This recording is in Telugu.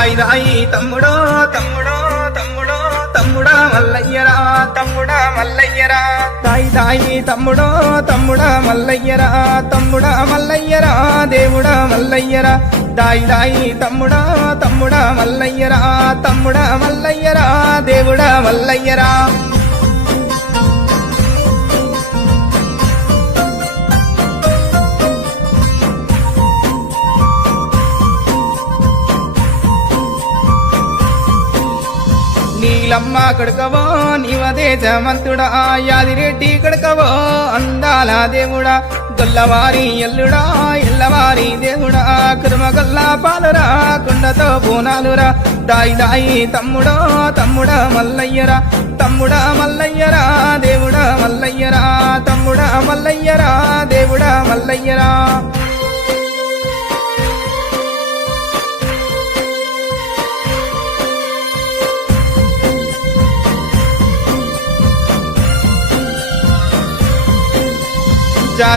దాయి దాయి తమ్ముడో తమ్ముడో తమ్ముడో తమ్ముడా మల్లయ్యరా తమ్ముడా మల్లయ్యరా దాయి దాయి తమ్ముడో తమ్ముడా మల్లయ్యరా తమ్ముడా మల్లయ్యరా దేవుడా మల్లయ్యరా దాయి దాయి తమ్ముడా తమ్ముడా మల్లయ్యరా తమ్ముడా మల్లయ్యరా దేవుడా మల్లయ్యరా నీలమ్మ కడుకవో నీవదే జమంతుడా యాదిరెడ్డి కడుకవో అందాల దేవుడా గొల్లవారి ఎల్లుడా ఎల్లవారి దేవుడా కురుమగల్లా పాలురా కుండతో బోనాలురా దాయి దాయి తమ్ముడో తమ్ముడా మల్లయ్యరా తమ్ముడా మల్లయ్యరా దేవుడా మల్లయ్యరా తమ్ముడా మల్లయ్యరా దేవుడా మల్లయ్యరా